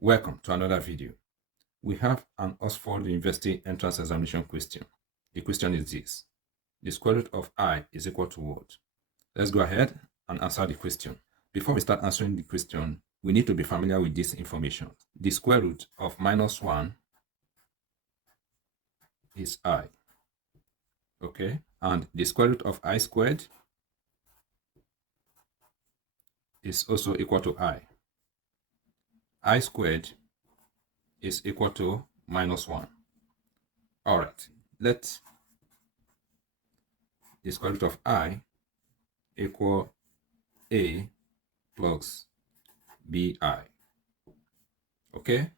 Welcome to another video. We have an Oxford University entrance examination question. The question is this: the square root of I is equal to what? Let's go ahead and answer the question. Before we start answering the question, we need to be familiar with this information. The square root of -1 is I. Okay? And the square root of I squared is also equal to I. I squared is equal to -1. All right. Let the square root of I equal A plus BI. Okay?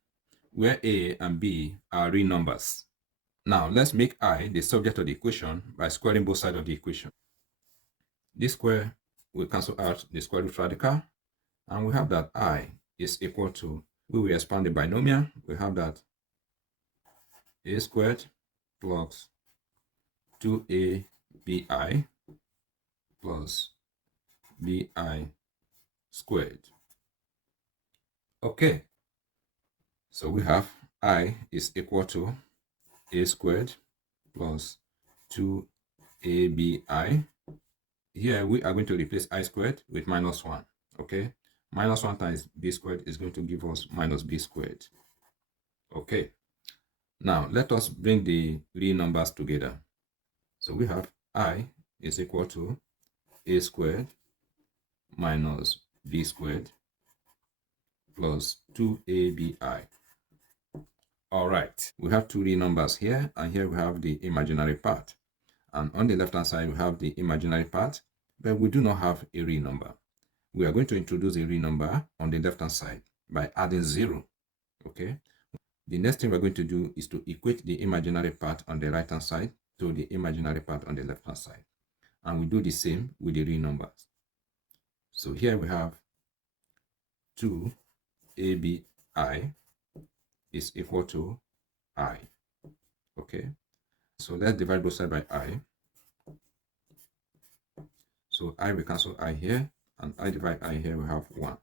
Where A and B are real numbers. Now, let's make I the subject of the equation by squaring both sides of the equation. This square will cancel out the square root radical, and we have that I is equal to, we will expand the binomial, we have that A squared plus 2ABI plus BI squared. Okay, so we have I is equal to A squared plus 2ABI. Here we are going to replace I squared with -1. Okay, -1 times B squared is going to give us minus B squared. Okay, now let us bring the real numbers together. So we have I is equal to A squared minus B squared plus 2ABI. All right, we have two real numbers here, and here we have the imaginary part. And on the left hand side, we have the imaginary part, but we do not have a real number. We are going to introduce a real number on the left hand side by adding 0. Okay. The next thing we're going to do is to equate the imaginary part on the right hand side to the imaginary part on the left hand side. And we do the same with the real numbers. So here we have 2ABI is equal to I. Okay. So let's divide both sides by I. So I will cancel I here, and I divide I here, we have 1.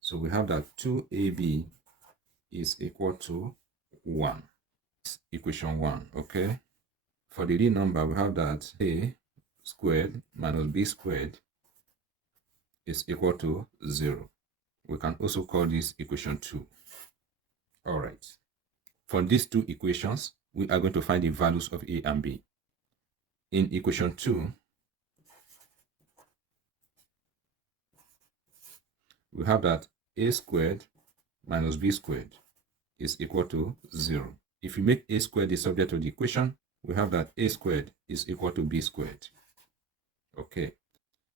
So we have that 2AB is equal to 1. It's equation 1, okay? For the real number, we have that A squared minus B squared is equal to 0. We can also call this equation 2. All right. For these two equations, we are going to find the values of A and B. In equation 2, we have that A squared minus B squared is equal to 0. If you make A squared the subject of the equation, we have that A squared is equal to B squared. Okay.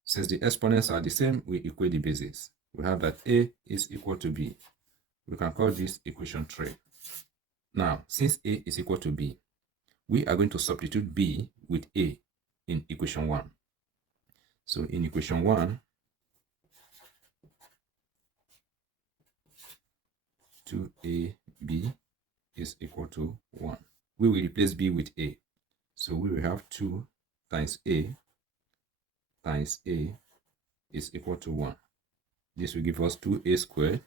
Since the exponents are the same, we equate the bases. We have that A is equal to B. We can call this equation 3. Now, since A is equal to B, we are going to substitute B with A in equation 1. So in equation 1, 2AB is equal to 1. We will replace B with A. So we will have 2 times A is equal to 1. This will give us 2A squared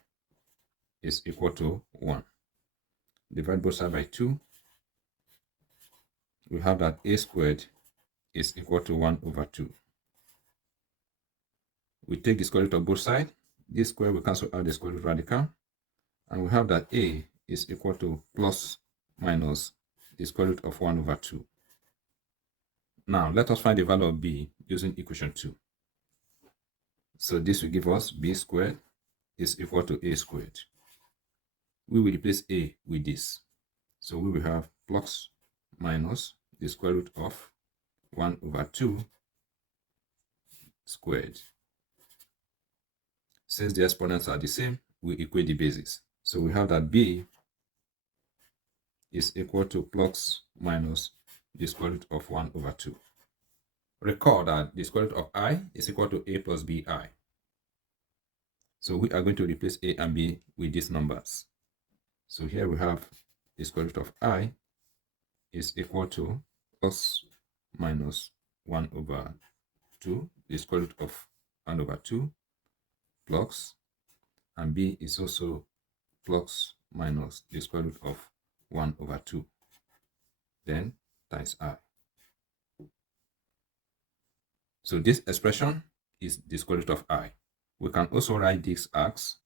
is equal to 1. Divide both sides by 2. We have that A squared is equal to 1 over 2. We take the square root of both sides. This square will cancel out the square root radical. And we have that A is equal to plus minus the square root of 1 over 2. Now, let us find the value of B using equation 2. So this will give us B squared is equal to A squared. We will replace A with this. So we will have plus minus the square root of 1 over 2 squared. Since the exponents are the same, we equate the bases. So we have that B is equal to plus minus the square root of 1 over 2. Recall that the square root of I is equal to A plus BI. So we are going to replace A and B with these numbers. So here we have the square root of I is equal to plus minus 1 over 2, the square root of 1 over 2, plus, and B is also plus minus the square root of 1 over 2, then times I. So this expression is the square root of I. We can also write this as,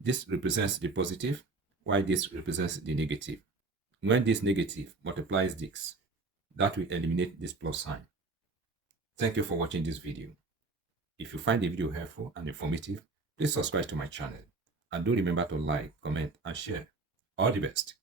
this represents the positive, while this represents the negative. When this negative multiplies this, that will eliminate this plus sign. Thank you for watching this video. If you find the video helpful and informative, please subscribe to my channel. And do remember to like, comment, and share. All the best.